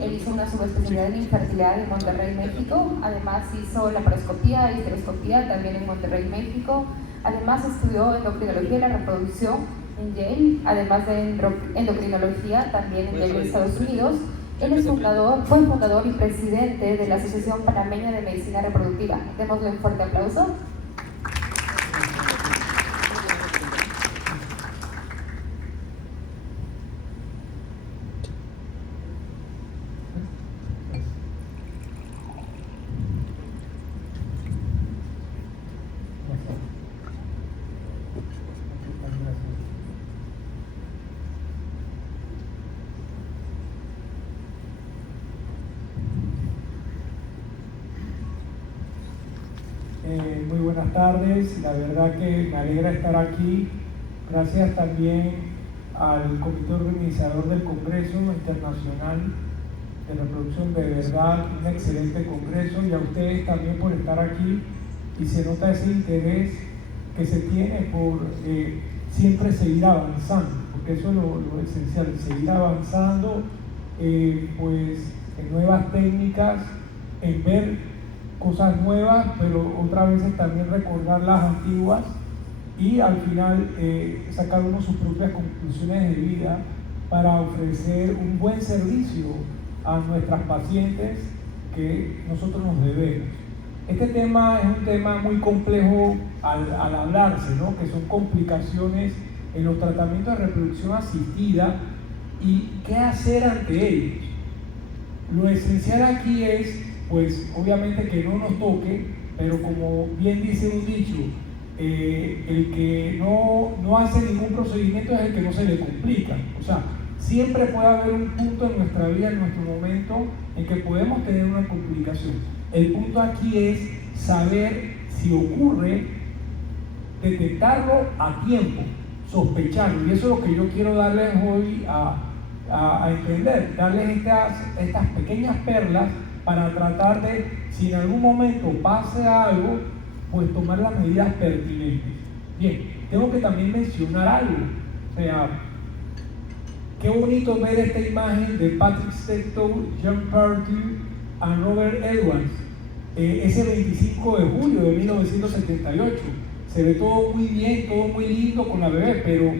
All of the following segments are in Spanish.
Él hizo una subespecialidad en infertilidad en Monterrey, México. Además hizo laparoscopía y histeroscopía también en Monterrey, México. Además estudió endocrinología y la reproducción en Yale, además de endocrinología también en Yale, Estados Unidos. Él es fue fundador y presidente de la Asociación Panameña de Medicina Reproductiva. Démosle un fuerte aplauso. Muy buenas tardes, la verdad que me alegra estar aquí, gracias también al comité organizador del Congreso Internacional de Reproducción, de verdad un excelente congreso, y a ustedes también por estar aquí, y se nota ese interés que se tiene por siempre seguir avanzando, porque eso es lo esencial, seguir avanzando pues en nuevas técnicas, en ver cosas nuevas, pero otras veces también recordar las antiguas y al final sacar uno sus propias conclusiones de vida para ofrecer un buen servicio a nuestras pacientes que nosotros nos debemos. Este tema es un tema muy complejo al hablarse, ¿no? Que son complicaciones en los tratamientos de reproducción asistida y qué hacer ante ellos. Lo esencial aquí es, pues obviamente que no nos toque, pero como bien dice un dicho, el que no hace ningún procedimiento es el que no se le complica. O sea, siempre puede haber un punto en nuestra vida, en nuestro momento, en que podemos tener una complicación. El punto aquí es saber si ocurre, detectarlo a tiempo, sospecharlo. Y eso es lo que yo quiero darles hoy a entender, darles estas pequeñas perlas para tratar de, si en algún momento pase algo, pues tomar las medidas pertinentes. Bien, tengo que también mencionar algo. O sea, qué bonito ver esta imagen de Patrick Steptoe, John Purdue y Robert Edwards, ese 25 de julio de 1978. Se ve todo muy bien, todo muy lindo con la bebé, pero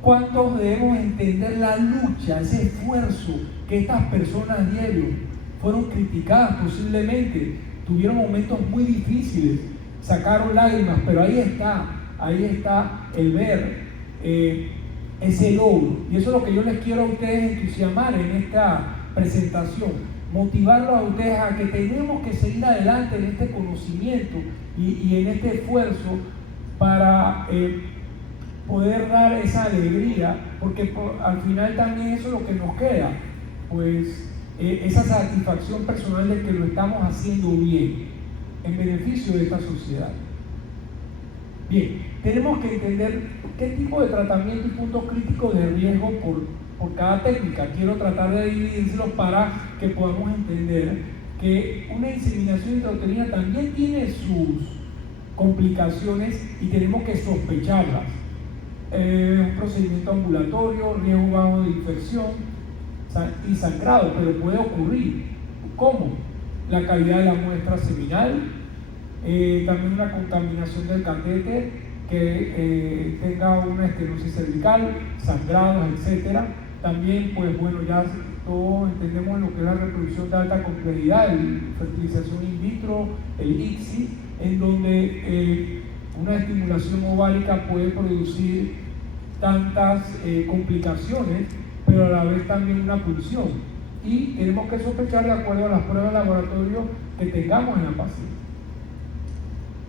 ¿cuántos debemos entender la lucha, ese esfuerzo que estas personas dieron? Fueron criticadas posiblemente, tuvieron momentos muy difíciles, sacaron lágrimas, pero ahí está el ver ese logro. Y eso es lo que yo les quiero a ustedes entusiasmar en esta presentación, motivarlos a ustedes a que tenemos que seguir adelante en este conocimiento y en este esfuerzo para poder dar esa alegría, porque al final también eso es lo que nos queda, pues esa satisfacción personal de que lo estamos haciendo bien, en beneficio de esta sociedad. Bien, tenemos que entender qué tipo de tratamiento y puntos críticos de riesgo por cada técnica. Quiero tratar de dividirlos para que podamos entender que una inseminación intrauterina también tiene sus complicaciones y tenemos que sospecharlas. Un procedimiento ambulatorio, riesgo bajo de infección y sangrado, pero puede ocurrir. ¿Cómo? La calidad de la muestra seminal, también una contaminación del catéter que tenga una estenosis cervical, sangrados, etc. También, pues bueno, ya todos entendemos lo que es la reproducción de alta complejidad, la fertilización in vitro, el ICSI, en donde una estimulación ovárica puede producir tantas complicaciones, pero a la vez también una pulsión. Y tenemos que sospechar de acuerdo a las pruebas de laboratorio que tengamos en la paciente.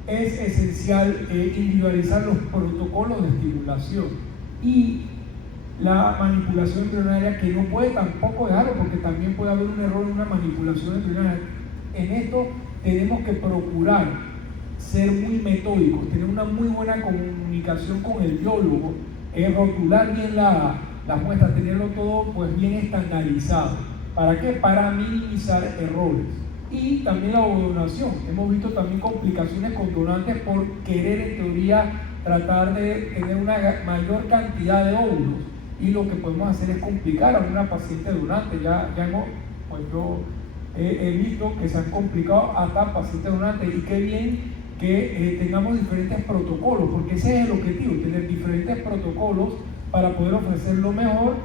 Es esencial individualizar los protocolos de estimulación y la manipulación embrionaria, que no puede tampoco dejarlo, porque también puede haber un error en una manipulación embrionaria. En esto tenemos que procurar ser muy metódicos, tener una muy buena comunicación con el biólogo, rotular bien las muestras, tenerlo todo pues bien estandarizado. ¿Para qué? Para minimizar errores. Y también la ovodonación. Hemos visto también complicaciones con donantes por querer en teoría tratar de tener una mayor cantidad de óvulos. y lo que podemos hacer es complicar a una paciente donante. Pues yo he visto que se han complicado hasta pacientes donantes, y qué bien que tengamos diferentes protocolos, porque ese es el objetivo, tener diferentes protocolos para poder ofrecer lo mejor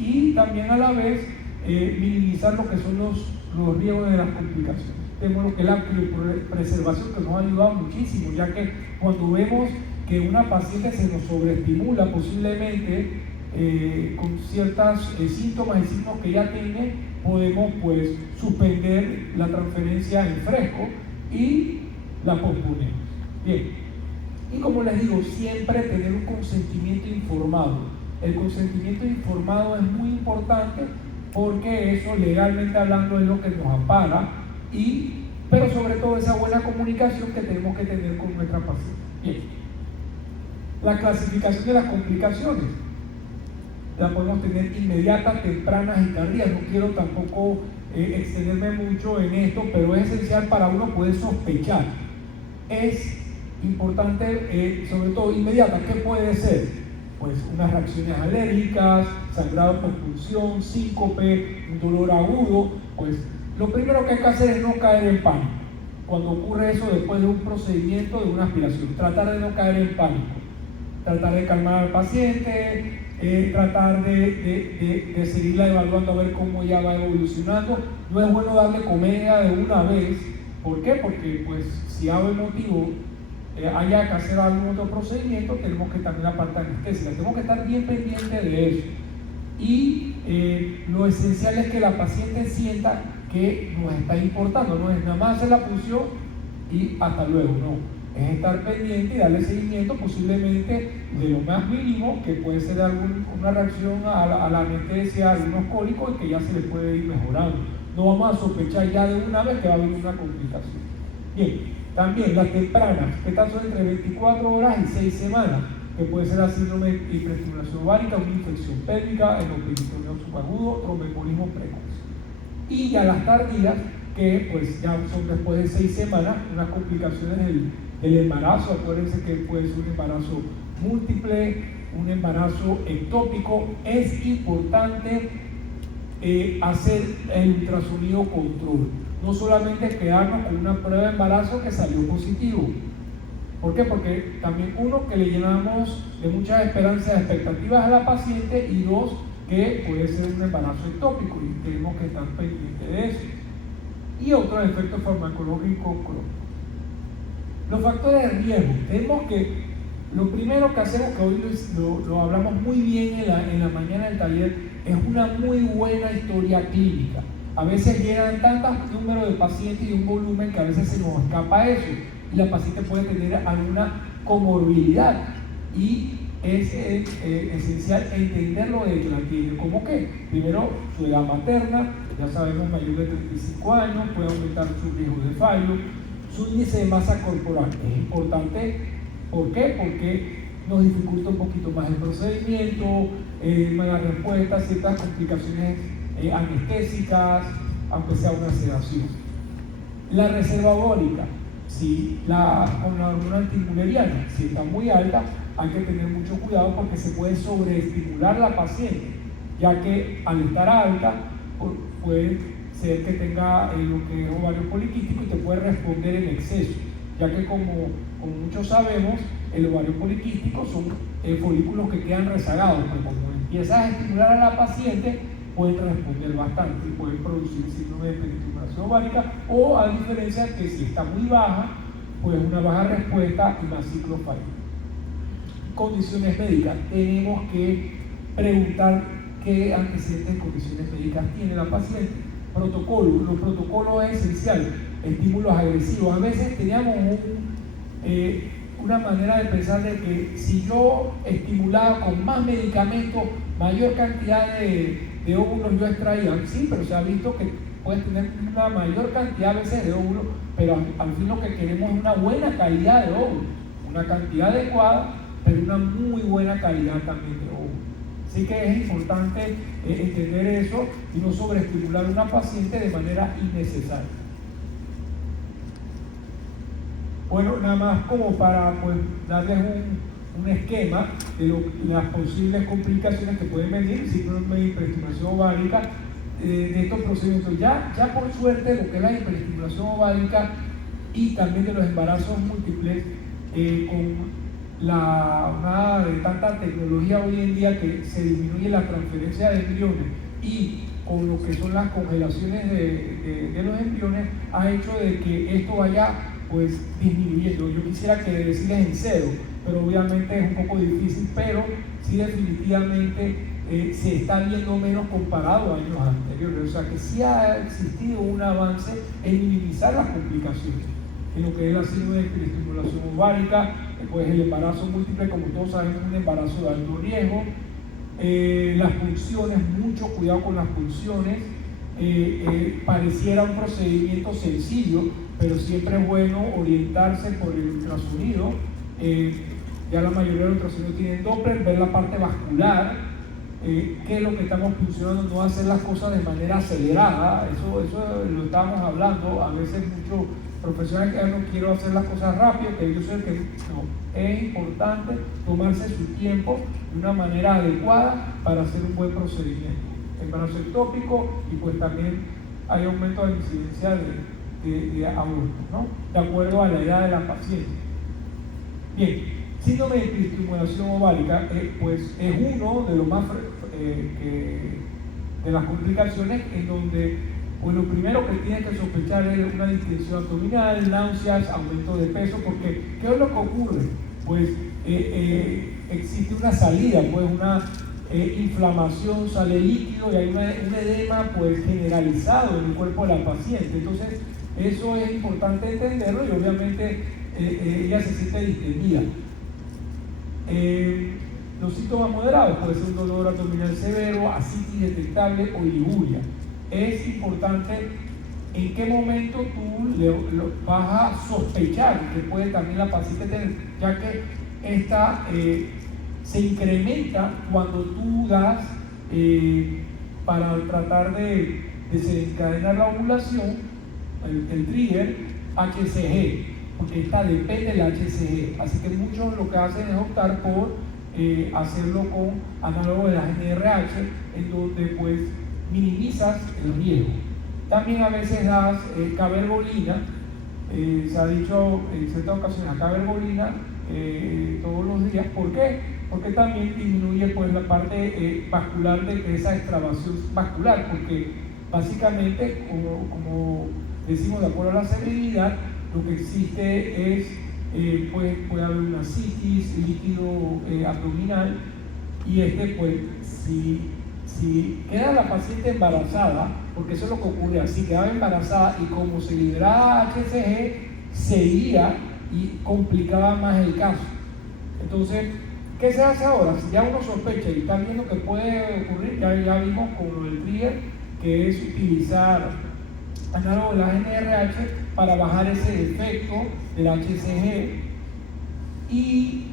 y también a la vez minimizar lo que son los riesgos de las complicaciones. Tenemos lo que es la criopreservación, que nos ha ayudado muchísimo, ya que cuando vemos que una paciente se nos sobreestimula posiblemente con ciertos síntomas y signos que ya tiene, podemos pues suspender la transferencia en fresco y la posponemos. Bien, y como les digo, siempre tener un consentimiento informado. El consentimiento informado es muy importante porque eso, legalmente hablando, es lo que nos ampara, pero sobre todo esa buena comunicación que tenemos que tener con nuestra paciente. Bien, la clasificación de las complicaciones la podemos tener inmediatas, tempranas y tardías. No quiero tampoco extenderme mucho en esto, pero es esencial para uno poder sospechar. Es importante, sobre todo inmediata. ¿Qué puede ser? Pues unas reacciones alérgicas, sangrado por punción, síncope, un dolor agudo. Pues lo primero que hay que hacer es no caer en pánico. Cuando ocurre eso después de un procedimiento de una aspiración, tratar de no caer en pánico, tratar de calmar al paciente, tratar de seguirla evaluando a ver cómo ella va evolucionando. No es bueno darle comedia de una vez. ¿Por qué? Porque pues si algo motivo haya que hacer algún otro procedimiento, tenemos que también apartar anestesia, tenemos que estar bien pendientes de eso. Y lo esencial es que la paciente sienta que nos está importando, no es nada más hacer la punción y hasta luego, no. Es estar pendiente y darle seguimiento posiblemente de lo más mínimo, que puede ser una reacción a la anestesia, algunos cólicos, y que ya se le puede ir mejorando. No vamos a sospechar ya de una vez que va a haber una complicación. Bien, también las tempranas, que están son entre 24 horas y 6 semanas, que puede ser la síndrome de hiperestimulación ovárica, una infección pélvica, endometriosis subagudo, tromboembolismo precoz. Y ya las tardías, que pues ya son después de 6 semanas, unas complicaciones del embarazo. Acuérdense que puede ser un embarazo múltiple, un embarazo ectópico. Es importante hacer el ultrasonido control, no solamente quedarnos con una prueba de embarazo que salió positivo. ¿Por qué? Porque también uno, que le llenamos de muchas esperanzas y expectativas a la paciente, y dos, que puede ser un embarazo ectópico y tenemos que estar pendientes de eso. Y otro efecto farmacológico crónico. Los factores de riesgo. Tenemos que, lo primero que hacemos, que hoy lo hablamos muy bien en la mañana del taller, es una muy buena historia clínica. A veces llegan tantos números de pacientes y un volumen que a veces se nos escapa eso, y la paciente puede tener alguna comorbilidad, y es esencial entenderlo de que la tiene. ¿Cómo qué? Primero, su edad materna, ya sabemos, mayor de 35 años, puede aumentar su riesgo de fallo, su índice de masa corporal. Es importante. ¿Por qué? Porque nos dificulta un poquito más el procedimiento, mala respuesta, ciertas complicaciones anestésicas, aunque sea una sedación. La reserva ovárica, con la hormona antimuleriana, si está muy alta, hay que tener mucho cuidado porque se puede sobreestimular la paciente, ya que al estar alta puede ser que tenga lo que es ovario poliquístico y te puede responder en exceso, ya que como muchos sabemos, el ovario poliquístico son folículos que quedan rezagados, pero como empiezas a estimular a la paciente, pueden responder bastante y pueden producir síndrome de hiperestimulación ovárica, o a diferencia que si está muy baja, pues una baja respuesta y más ciclo fallido. Condiciones médicas. Tenemos que preguntar qué antecedentes de condiciones médicas tiene la paciente. Protocolo. Los protocolos es esencial. Estímulos agresivos. A veces teníamos una manera de pensar de que si yo estimulaba con más medicamentos, mayor cantidad de óvulos yo extraía. Sí, pero se ha visto que puedes tener una mayor cantidad a veces de óvulos, pero al fin lo que queremos es una buena calidad de óvulos, una cantidad adecuada, pero una muy buena calidad también de óvulos. Así que es importante entender eso y no sobreestimular a una paciente de manera innecesaria. Bueno, nada más como para pues darles un esquema de las posibles complicaciones que pueden venir, síndrome de hiperestimulación ovárica, de estos procedimientos. Ya por suerte, lo que es la hiperestimulación ovárica y también de los embarazos múltiples, con la de tanta tecnología hoy en día que se disminuye la transferencia de embriones y con lo que son las congelaciones de los embriones, ha hecho de que esto vaya pues disminuyendo. Yo quisiera que decirles en cero, pero obviamente es un poco difícil, pero sí definitivamente se está viendo menos comparado a años anteriores. O sea que sí ha existido un avance en minimizar las complicaciones en lo que es la síndrome de hiperestimulación ovárica, pues el embarazo múltiple, como todos sabemos, es un embarazo de alto riesgo. Las pulsiones, mucho cuidado con las pulsiones. Pareciera un procedimiento sencillo, pero siempre es bueno orientarse por el ultrasonido. Ya la mayoría de los ultrasonidos tienen Doppler, ver la parte vascular, qué es lo que estamos funcionando, no hacer las cosas de manera acelerada. Eso lo estábamos hablando. A veces muchos profesionales que no quiero hacer las cosas rápido, que yo sé que no, es importante tomarse su tiempo de una manera adecuada para hacer un buen procedimiento. Embarazo ectópico, y pues también hay aumento de la incidencia de abortos, ¿no? De acuerdo a la edad de la paciente. Bien, síndrome de hiperestimulación ovárica, pues es uno de los más de las complicaciones en donde pues lo primero que tiene que sospechar es una distensión abdominal, náuseas, aumento de peso, porque ¿qué es lo que ocurre? Pues existe una salida, pues una inflamación, sale líquido y hay un edema pues generalizado en el cuerpo de la paciente. Entonces eso es importante entenderlo y obviamente ella se siente distendida. Los síntomas moderados puede ser un dolor abdominal severo, ascitis detectable o liguria. Es importante en qué momento tú vas a sospechar que puede también la paciente tener, ya que esta se incrementa cuando tú das para tratar de desencadenar la ovulación, el trigger HCG, porque esta depende del HCG. Así que muchos lo que hacen es optar por hacerlo con análogo de la NRH, en donde pues minimizas el riesgo. También a veces das cabergolina, se ha dicho en ciertas ocasiones la cabergolina todos los días. ¿Por qué? Porque también disminuye pues la parte vascular de esa extravasación vascular, porque básicamente, como decimos de acuerdo a la severidad, lo que existe es puede haber una citis, líquido abdominal, y pues si queda la paciente embarazada, porque eso es lo que ocurre, así quedaba embarazada y como se liberaba HCG, seguía y complicaba más el caso. Entonces, ¿qué se hace ahora? Si ya uno sospecha y está viendo que puede ocurrir, ya vimos con lo del trigger, que es utilizar análogo de la NRH para bajar ese efecto del HCG, y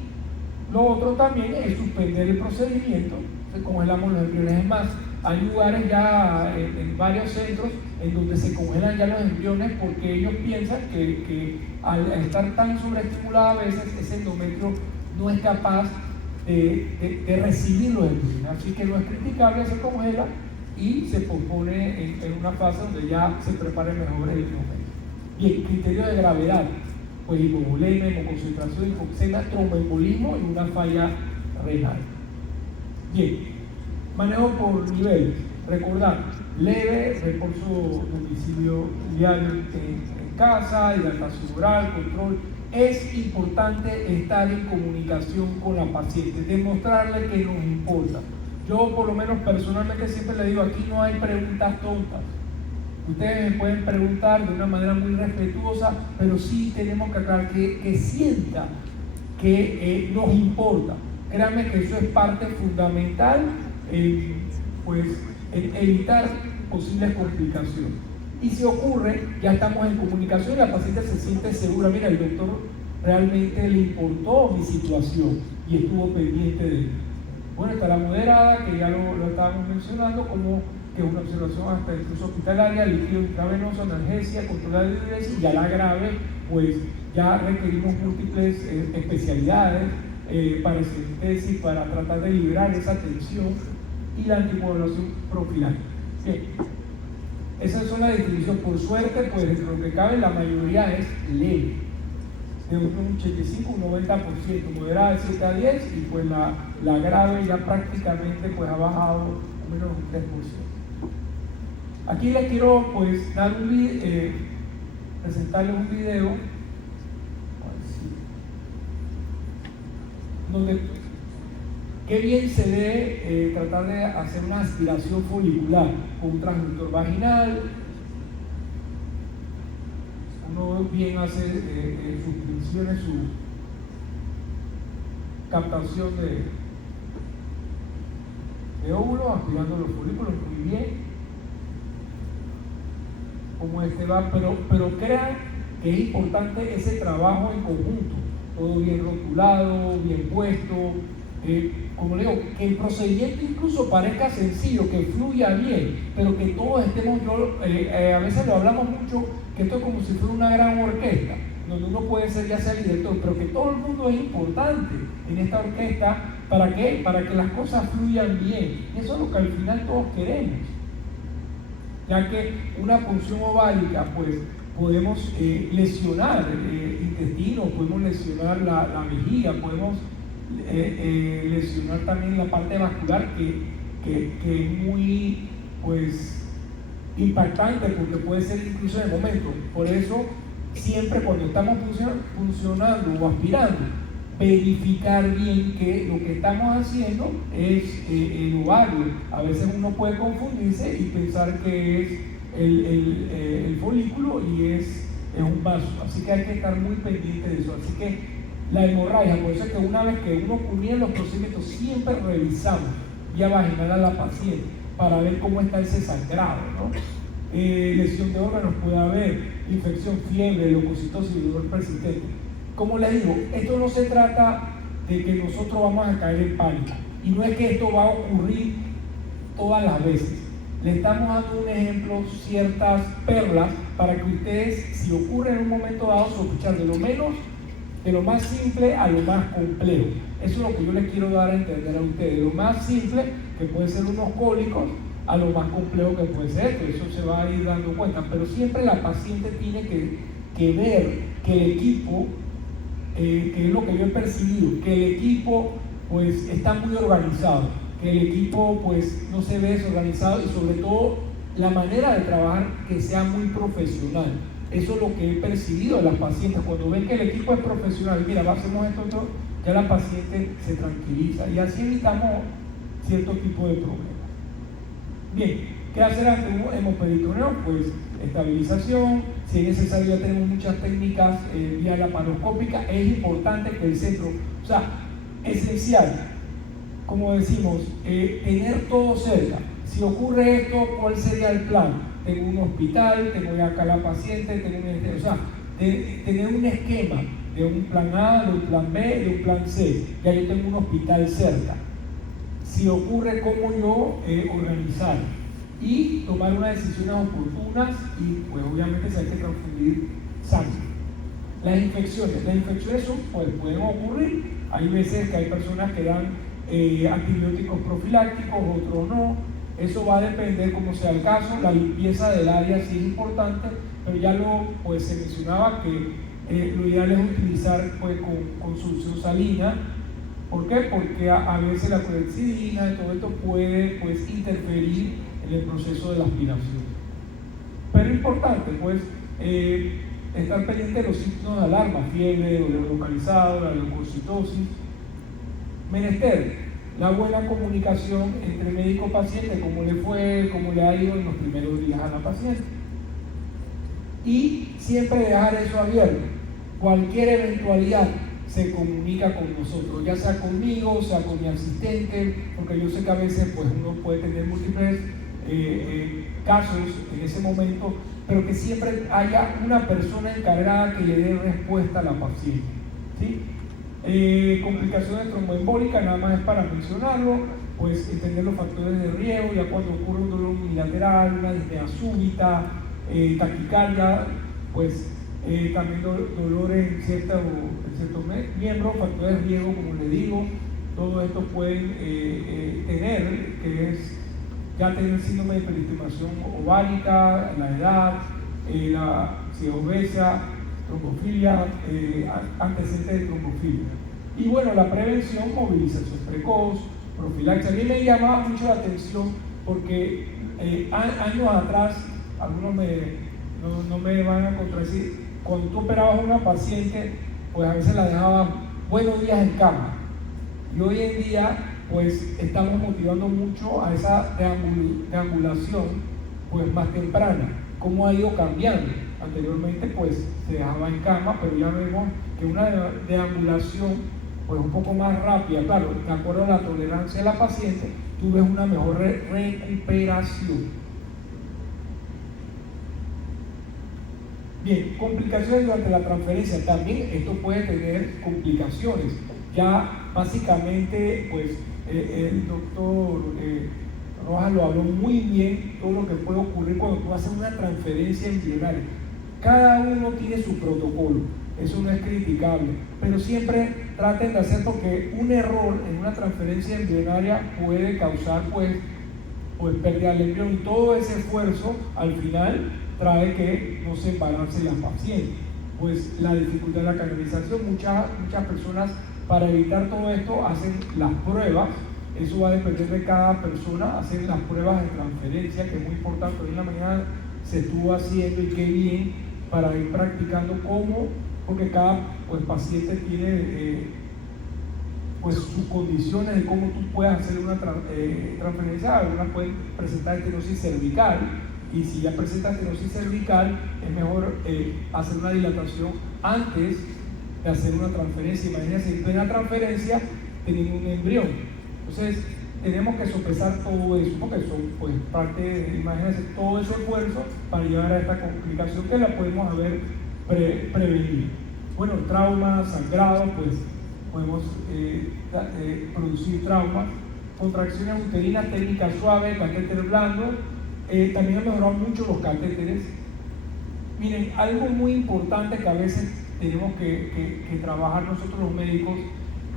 lo otro también es suspender el procedimiento. Congelamos los embriones. Es más, hay lugares ya en varios centros en donde se congelan ya los embriones porque ellos piensan que al estar tan sobreestimulada a veces ese endometrio no es capaz de recibir los embriones, así que no es criticable, se congela y se pospone en una fase donde ya se prepare mejor el endometrio. Bien, criterio de gravedad, pues hipovolemia, hipoconcentración, hipoxemia, tromboembolismo y una falla renal. Bien, manejo por niveles. Recordar, leve, reposo domiciliario en casa, hidratación oral, control. Es importante estar en comunicación con la paciente, demostrarle que nos importa. Yo por lo menos personalmente siempre le digo, aquí no hay preguntas tontas. Ustedes me pueden preguntar de una manera muy respetuosa, pero sí tenemos que aclarar que sienta que nos importa. Créanme que eso es parte fundamental en evitar posibles complicaciones. Y si ocurre, ya estamos en comunicación y la paciente se siente segura. Mira, el doctor realmente le importó mi situación y estuvo pendiente de él. Bueno, está la moderada, que ya lo estábamos mencionando, como que es una observación hasta incluso hospitalaria, líquido intravenoso, analgesia, control de diuresis. Y ya la grave, pues ya requerimos múltiples especialidades, paracentesis para tratar de liberar esa tensión, y la anticoagulación profiláctica. Bien, esas son las definiciones. Por suerte, pues dentro de lo que cabe, la mayoría es leve, de un 85, un 90%, moderada de 7 a 10, y pues la grave ya prácticamente pues ha bajado menos un 3%. Aquí les quiero pues dar presentarles un video donde qué bien se ve tratar de hacer una aspiración folicular con un transductor vaginal. Uno bien hace sus funciones, su captación de óvulos, aspirando los folículos muy bien. Como va, pero crean que es importante ese trabajo en conjunto, todo bien rotulado, bien puesto, como le digo, que el procedimiento incluso parezca sencillo, que fluya bien, pero que todos estemos, a veces lo hablamos mucho, que esto es como si fuera una gran orquesta, donde uno puede ser ya sea el director, pero que todo el mundo es importante en esta orquesta. ¿Para qué? Para que las cosas fluyan bien, y eso es lo que al final todos queremos, ya que una punción ovárica pues podemos lesionar intestinos, podemos lesionar la vejiga, podemos lesionar también la parte vascular, que es muy pues impactante, porque puede ser incluso en el momento. Por eso siempre cuando estamos funcionando o aspirando, verificar bien que lo que estamos haciendo es el ovario. A veces uno puede confundirse y pensar que es el folículo y es un vaso, así que hay que estar muy pendiente de eso. Así que la hemorragia, por eso es que una vez que uno culmina los procedimientos, siempre revisamos vía vaginal a la paciente para ver cómo está ese sangrado, ¿no? Lesión de órganos puede haber, infección, fiebre, leucocitosis y dolor persistente. Como les digo, esto no se trata de que nosotros vamos a caer en pánico, y no es que esto va a ocurrir todas las veces. Le estamos dando un ejemplo, ciertas perlas, para que ustedes, si ocurre en un momento dado, sospechar de lo más simple a lo más complejo. Eso es lo que yo les quiero dar a entender a ustedes. Lo más simple, que puede ser unos cólicos, a lo más complejo que puede ser esto. Eso se va a ir dando cuenta. Pero siempre la paciente tiene que ver que el equipo, que es lo que yo he percibido, que el equipo pues está muy organizado, que el equipo pues no se ve desorganizado, y sobre todo la manera de trabajar que sea muy profesional. Eso es lo que he percibido de las pacientes. Cuando ven que el equipo es profesional, mira, hacemos esto, ya la paciente se tranquiliza, y así evitamos cierto tipo de problemas. Bien, ¿qué hacer ante un hemoperitoneo? Pues estabilización. Si es necesario, ya tenemos muchas técnicas vía laparoscópica. Es importante que el centro, o sea, esencial, como decimos, tener todo cerca. Si ocurre esto, ¿cuál sería el plan? Tengo un hospital, tengo ya acá la paciente, o sea, tener un esquema de un plan A, de un plan B, de un plan C. Ya yo tengo un hospital cerca. Si ocurre, ¿cómo yo organizar? Y tomar unas decisiones oportunas, y pues obviamente se hay que transfundir sangre. Las infecciones son, pues, pueden ocurrir. Hay veces que hay personas que dan antibióticos profilácticos, otros no. Eso va a depender como sea el caso. La limpieza del área sí es importante, pero ya pues se mencionaba que lo ideal es utilizar pues con solución salina. ¿Por qué? Porque a veces la clorhexidina y todo esto puede pues interferir en el proceso de la aspiración. Pero importante pues estar pendiente de los signos de alarma: fiebre, dolor localizado, la leucocitosis. Menester la buena comunicación entre médico-paciente, cómo le fue, cómo le ha ido en los primeros días a la paciente. Y siempre dejar eso abierto. Cualquier eventualidad se comunica con nosotros, ya sea conmigo, sea con mi asistente, porque yo sé que a veces pues uno puede tener múltiples casos en ese momento, pero que siempre haya una persona encargada que le dé respuesta a la paciente, ¿sí? Complicaciones tromboembólicas, nada más es para mencionarlo, pues entender los factores de riesgo, ya cuando ocurre un dolor unilateral, una disnea súbita, taquicardia, pues también dolores en ciertos miembros, factores de riesgo, como les digo, todo esto pueden tener, que es ya tener síndrome de hiperestimación ovárica, la edad, si es obesidad, trombofilia, antecedentes de trombofilia. Y bueno, la prevención, movilización precoz, profilaxis. A mí me llamaba mucho la atención porque años atrás, algunos no me van a contradecir, cuando tú operabas a una paciente, pues a veces la dejabas buenos días en cama. Y hoy en día, pues estamos motivando mucho a esa deambulación pues más temprana. ¿Cómo ha ido cambiando? Anteriormente pues se dejaba en cama, pero ya vemos que una deambulación pues un poco más rápida, claro, de acuerdo a la tolerancia de la paciente, tú ves una mejor recuperación. Bien, complicaciones durante la transferencia. También esto puede tener complicaciones. Ya básicamente, pues el doctor Rojas lo habló muy bien, todo lo que puede ocurrir cuando tú haces una transferencia embrionaria. Cada uno tiene su protocolo, eso no es criticable, pero siempre traten de hacer, porque un error en una transferencia embrionaria puede causar pues pérdida del embrión, y todo ese esfuerzo al final trae que no separarse la paciente. Pues la dificultad de la canalización, muchas personas, para evitar todo esto, hacen las pruebas. Eso va a depender de cada persona, hacer las pruebas de transferencia, que es muy importante. Hoy en la mañana se estuvo haciendo, y qué bien, para ir practicando cómo, porque cada paciente tiene pues sus condiciones de cómo tú puedes hacer una transferencia. Algunas pueden presentar estenosis cervical, y si ya presenta estenosis cervical, es mejor hacer una dilatación antes de hacer una transferencia. Imagínense en plena transferencia teniendo un embrión. Entonces tenemos que sopesar todo eso, porque son pues parte de, imagínense, todo ese esfuerzo para llegar a esta complicación que la podemos haber prevenido. Bueno, traumas, sangrado, pues podemos producir traumas, contracciones uterinas, técnica suave, catéter blando. También han mejorado mucho los catéteres. Miren, algo muy importante que a veces tenemos que trabajar nosotros los médicos,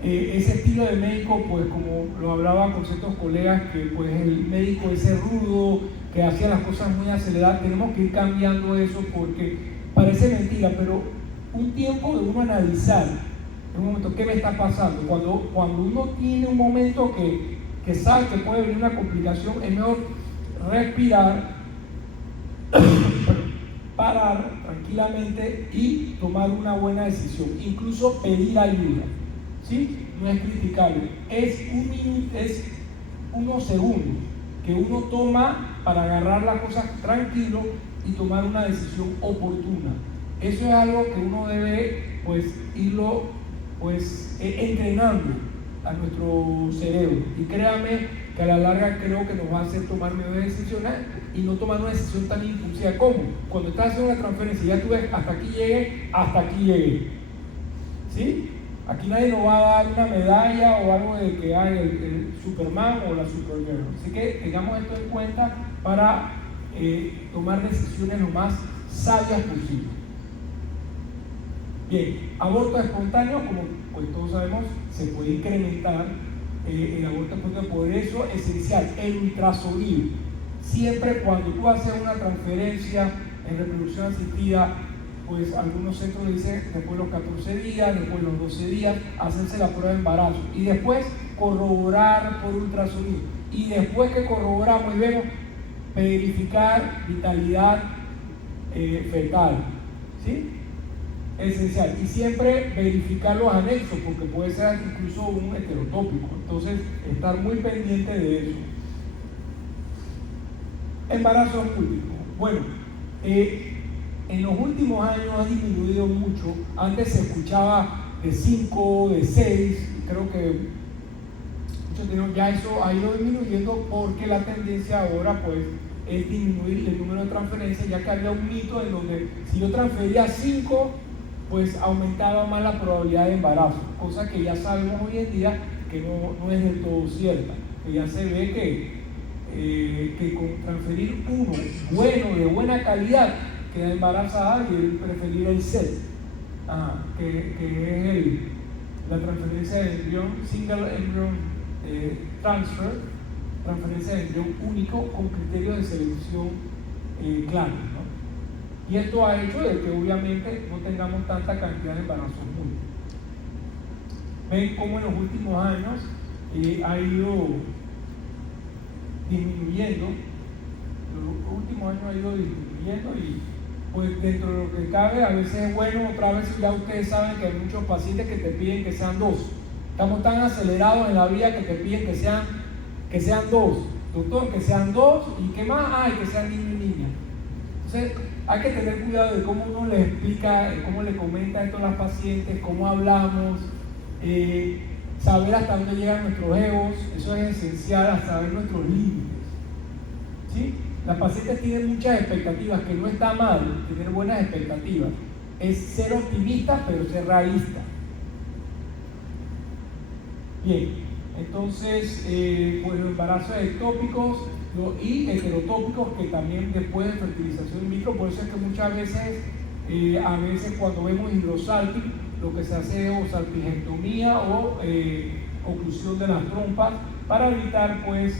ese estilo de médico, pues como lo hablaba con ciertos colegas, que pues el médico ese rudo, que hacía las cosas muy aceleradas, tenemos que ir cambiando eso, porque parece mentira, pero un tiempo de uno analizar, en un momento, ¿qué me está pasando? Cuando uno tiene un momento que sabe que puede venir una complicación, es mejor respirar, parar tranquilamente y tomar una buena decisión, incluso pedir ayuda, ¿sí? No es criticable, es unos segundos que uno toma para agarrar las cosas tranquilo y tomar una decisión oportuna. Eso es algo que uno debe pues irlo pues entrenando a nuestro cerebro, y créame que a la larga creo que nos va a hacer tomar mejores decisiones y no tomar una decisión tan impulsiva. ¿Cómo? Cuando estás haciendo una transferencia, ya tú ves, hasta aquí llegué, ¿sí? Aquí nadie nos va a dar una medalla o algo de que hay el Superman o la Supergirl. Así que tengamos esto en cuenta para tomar decisiones lo más sabias posible. Bien, aborto espontáneo, como pues todos sabemos, se puede incrementar el aborto espontáneo. Por eso es esencial el ultrasonido. Siempre cuando tú haces una transferencia en reproducción asistida, pues algunos centros dicen después de los 14 días, después de los 12 días, hacerse la prueba de embarazo y después corroborar por ultrasonido. Y después que corroboramos y vemos, verificar vitalidad fetal, ¿sí? Esencial. Y siempre verificar los anexos, porque puede ser incluso un heterotópico. Entonces, estar muy pendiente de eso. Embarazo múltiple. Bueno, en los últimos años ha disminuido mucho. Antes se escuchaba de 5, de 6, creo que muchos dijeron ya eso ha ido disminuyendo, porque la tendencia ahora pues es disminuir el número de transferencias, ya que había un mito en donde si yo transfería 5, pues aumentaba más la probabilidad de embarazo, cosa que ya sabemos hoy en día que no es del todo cierta, que ya se ve que con transferir uno bueno, de buena calidad, queda embarazada y él preferir el SET, que es la transferencia de embrión, single embryo transfer, transferencia de embrión único con criterios de selección claros, ¿no? Y esto ha hecho de que obviamente no tengamos tanta cantidad de embarazos múltiples. Ven cómo en los últimos años ha ido disminuyendo, los últimos años ha ido disminuyendo y pues dentro de lo que cabe a veces es bueno. Otra vez ya ustedes saben que hay muchos pacientes que te piden que sean 2. Estamos tan acelerados en la vida que te piden que sean 2. Doctor, que sean 2 y ¿qué más? Que sean niño y niña. Entonces hay que tener cuidado de cómo uno le explica, cómo le comenta esto a las pacientes, cómo hablamos, saber hasta dónde llegan nuestros egos. Eso es esencial, hasta saber nuestros límites, ¿sí? Las pacientes tienen muchas expectativas, que no está mal tener buenas expectativas, es ser optimista pero ser realista. Bien, entonces pues los embarazos ectópicos y heterotópicos, que también después de fertilización in vitro. Por eso es que muchas veces, a veces cuando vemos hidrosalping, lo que se hace es o salpingectomía o oclusión de las trompas para evitar pues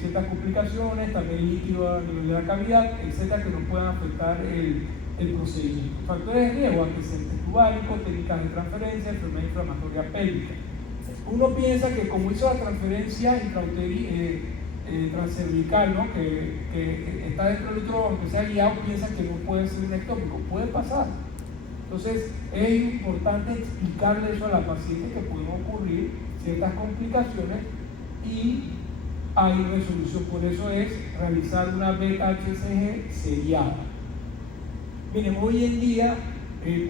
ciertas complicaciones, también líquido a nivel de la cavidad, etcétera, que no puedan afectar el procedimiento. Factores de riesgo: antecedentes tubáricos, técnicas de transferencia, enfermedad inflamatoria pélvica. Uno piensa que como hizo la transferencia transcervical, ¿no? que está dentro del útero, aunque sea guiado, piensa que no puede ser un ectópico. Puede pasar. Entonces es importante explicarle eso a la paciente, que pueden ocurrir ciertas complicaciones y hay resolución. Por eso es realizar una beta-HCG seriada. Miren, hoy en día,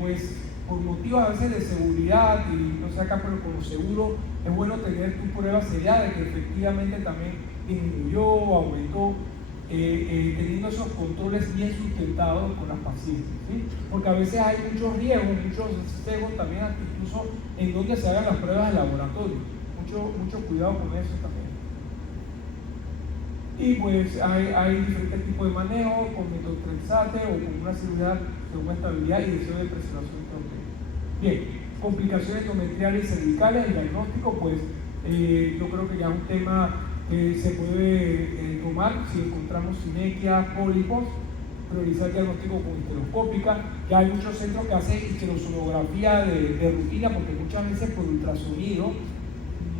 pues por motivos a veces de seguridad, y no sé acá, pero con lo seguro, es bueno tener tu prueba seriada de que efectivamente también disminuyó o aumentó, teniendo esos controles bien sustentados con las pacientes, ¿sí? Porque a veces hay muchos riesgos, muchos sesgos también, incluso en donde se hagan las pruebas de laboratorio. Mucho cuidado con eso también. Y pues hay diferentes tipos de manejo, con metotrexate o con una cirugía de estabilidad y deseo de preservación intrauterina. Bien, complicaciones endometriales y cervicales. El diagnóstico, pues yo creo que ya es un tema que se puede tomar si encontramos sinequias, pólipos, priorizar el diagnóstico con histeroscópica. Ya hay muchos centros que hacen histerosonografía de rutina, porque muchas veces por ultrasonido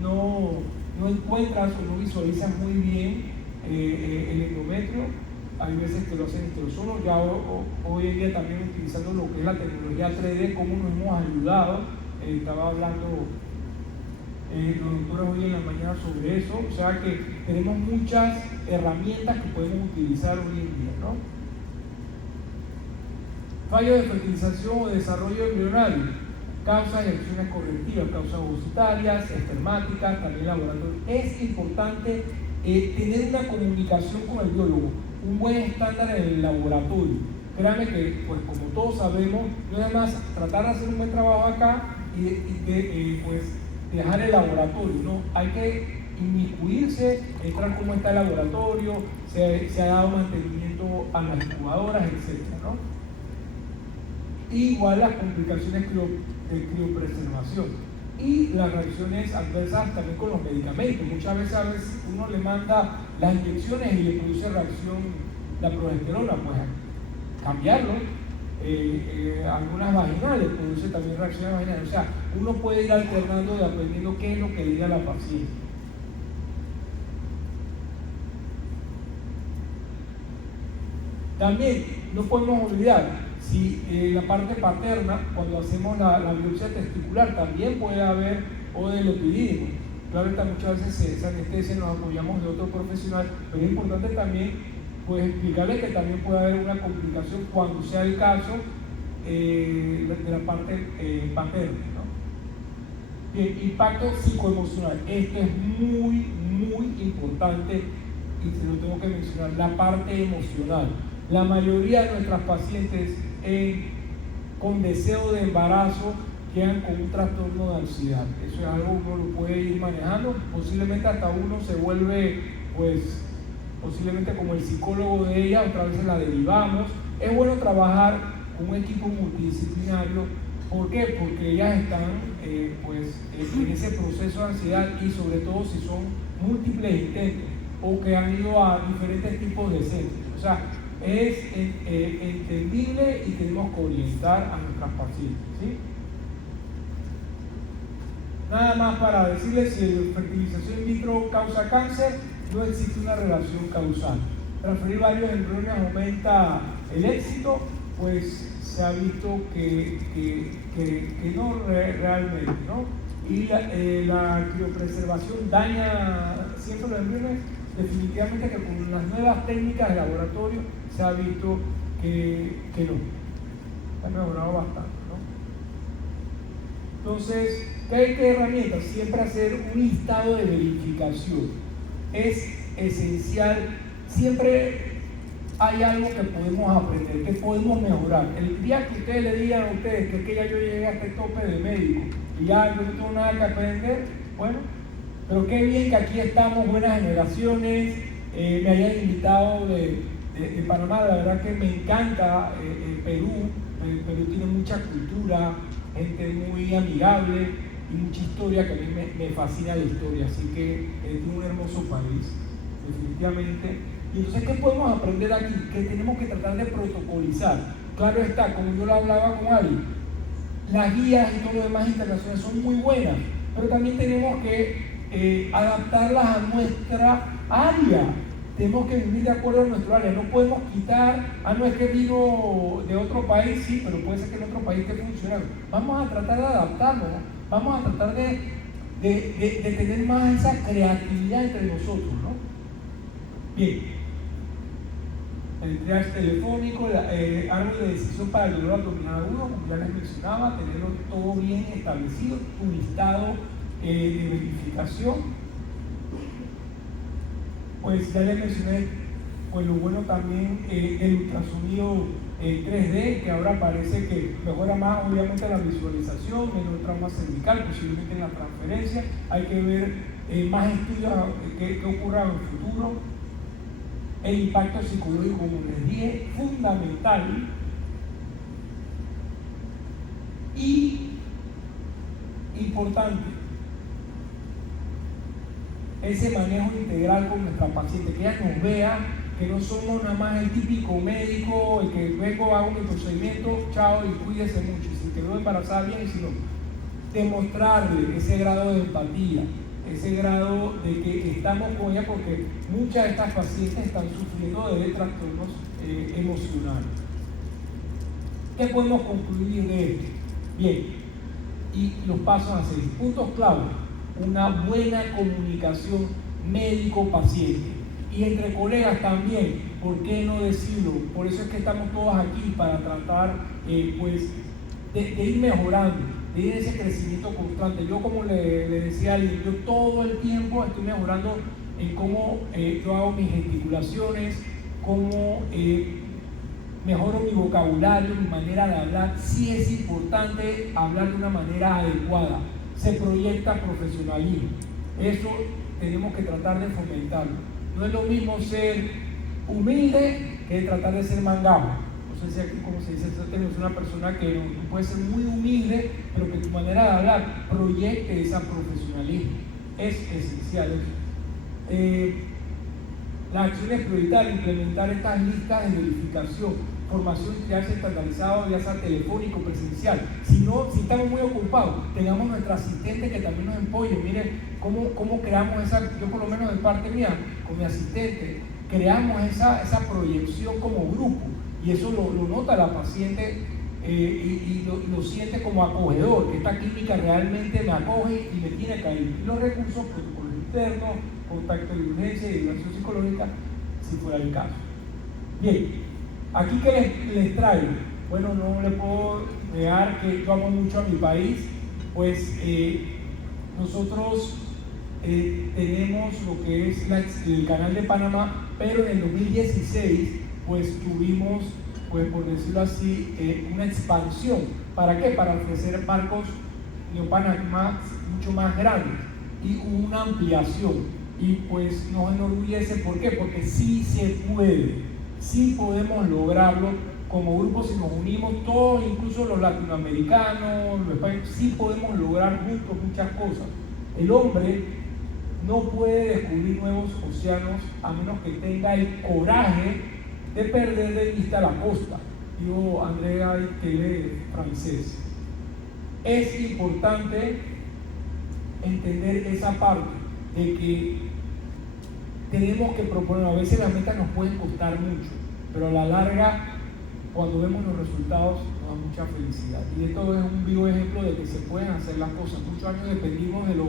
no encuentras o no visualizas muy bien el endometrio. Hay veces que lo hacen histerosono. Ya hoy en día también utilizando lo que es la tecnología 3D, cómo nos hemos ayudado. Estaba hablando los doctores hoy en la mañana sobre eso. O sea que tenemos muchas herramientas que podemos utilizar hoy en día, ¿no? Fallo de fertilización o desarrollo embrionario, causas y acciones correctivas, causas ovocitarias, espermáticas, también laboratorio. Es importante tener una comunicación con el biólogo, un buen estándar en el laboratorio. Créanme que, pues como todos sabemos, no es más tratar de hacer un buen trabajo acá y pues dejar el laboratorio, ¿no? Hay que inmiscuirse, entrar cómo está el laboratorio, se ha dado mantenimiento a las incubadoras, etcétera, ¿no? Igual las complicaciones de criopreservación y las reacciones adversas también con los medicamentos. Muchas veces uno le manda las inyecciones y le produce reacción la progesterona, pues cambiarlo. Algunas vaginales produce también reacciones vaginales. O sea, uno puede ir alternando y aprendiendo qué es lo que diga la paciente. También no podemos olvidar si la parte paterna, cuando hacemos la biopsia testicular, también puede haber o del epidídimo. Claro, muchas veces se anestesia, nos apoyamos de otro profesional, pero es importante también pues explicarle que también puede haber una complicación cuando sea el caso de la parte paterna, ¿no? Bien, impacto psicoemocional. Esto es muy importante y se lo tengo que mencionar, la parte emocional. La mayoría de nuestras pacientes con deseo de embarazo quedan con un trastorno de ansiedad. Eso es algo que uno lo puede ir manejando. Posiblemente hasta uno se vuelve pues posiblemente como el psicólogo de ella, otra vez la derivamos. Es bueno trabajar con un equipo multidisciplinario. ¿Por qué? Porque ellas están en ese proceso de ansiedad y sobre todo si son múltiples intentos o que han ido a diferentes tipos de centros. O sea, es entendible y tenemos que orientar a nuestras pacientes, ¿sí? Nada más para decirles, si la fertilización in vitro causa cáncer, no existe una relación causal. Transferir varios embriones aumenta el éxito, pues se ha visto que no realmente, ¿no? Y la criopreservación daña siempre los embriones. Definitivamente que con las nuevas técnicas de laboratorio se ha visto que no, ha mejorado bastante, ¿no? Entonces, ¿qué herramientas? Siempre hacer un listado de verificación es esencial. Siempre hay algo que podemos aprender, que podemos mejorar. El día que ustedes le digan a ustedes que ya yo llegué a este tope de médico y ya yo no tengo nada que aprender, bueno, pero qué bien que aquí estamos, buenas generaciones. Me hayan invitado de Panamá. La verdad que me encanta Perú. Perú tiene mucha cultura, gente muy amigable y mucha historia, que a mí me fascina la historia, así que es un hermoso país, definitivamente. Y entonces, ¿qué podemos aprender aquí? Que tenemos que tratar de protocolizar. Claro está, como yo lo hablaba con Ali, las guías y todo lo demás internacionales son muy buenas, pero también tenemos que adaptarlas a nuestra área. Tenemos que vivir de acuerdo a nuestro área. No podemos quitar, no es que vino de otro país, sí, pero puede ser que en otro país esté funcionando. Vamos a tratar de adaptarnos, vamos a tratar de tener más esa creatividad entre nosotros, ¿no? Bien. El triage telefónico, árbol de decisión para el dolor abdominal agudo, como ya les mencionaba, tenerlo todo bien establecido, un listado de verificación. Pues ya les mencioné, pues lo bueno también el ultrasonido 3D, que ahora parece que mejora más obviamente la visualización, menor trauma cervical, posiblemente en la transferencia. Hay que ver más estudios que ocurra en el futuro. El impacto psicológico, como les dije, fundamental. Y importante, ese manejo integral con nuestra paciente, que ella nos vea, que no somos nada más el típico médico, el que vengo, hago mi procedimiento, chao y cuídese mucho, y si quedó embarazada bien, sino demostrarle ese grado de empatía, ese grado de que estamos con ella, porque muchas de estas pacientes están sufriendo de trastornos emocionales. ¿Qué podemos concluir de esto? Bien, y los pasos a seguir. Puntos clave: una buena comunicación médico-paciente y entre colegas también, ¿por qué no decirlo? Por eso es que estamos todos aquí, para tratar de ir mejorando, de ir en ese crecimiento constante. Yo, como le decía a alguien, yo todo el tiempo estoy mejorando en cómo yo hago mis gesticulaciones, cómo mejoro mi vocabulario, mi manera de hablar. Sí es importante hablar de una manera adecuada. Se proyecta profesionalismo. Eso tenemos que tratar de fomentarlo. No es lo mismo ser humilde que tratar de ser mangabo. No sé si aquí, como se dice, tenemos una persona que no puede ser muy humilde, pero que tu manera de hablar proyecte ese profesionalismo. Es esencial eso. Las acciones prioritarias: implementar estas listas de verificación, formación que ya sea estandarizado, ya sea telefónico, presencial. Si estamos muy ocupados, tengamos nuestra asistente que también nos apoye. Miren cómo creamos esa, yo por lo menos de parte mía, con mi asistente, creamos esa proyección como grupo, y eso lo nota la paciente y lo siente como acogedor, que esta clínica realmente me acoge y me tiene que ir. Y los recursos, protocolos internos, contacto de urgencia y evaluación psicológica, si fuera el caso. Bien, aquí que les traigo. Bueno, no le puedo negar que yo amo mucho a mi país, pues nosotros tenemos lo que es el Canal de Panamá, pero en el 2016 pues tuvimos, pues por decirlo así, una expansión. ¿Para qué? Para ofrecer barcos neopanamax mucho más grandes, y una ampliación. Y pues nos enorgullece, ¿por qué? Porque sí se puede, sí podemos lograrlo como grupo si nos unimos todos, incluso los latinoamericanos, los españoles, sí podemos lograr juntos muchas cosas. El hombre no puede descubrir nuevos océanos a menos que tenga el coraje de perder de vista la costa. Digo Andrea Ikele, francés. Es importante entender esa parte de que tenemos que proponer. A veces las metas nos pueden costar mucho, pero a la larga, cuando vemos los resultados, nos da mucha felicidad. Y esto es un vivo ejemplo de que se pueden hacer las cosas. Muchos años dependimos de los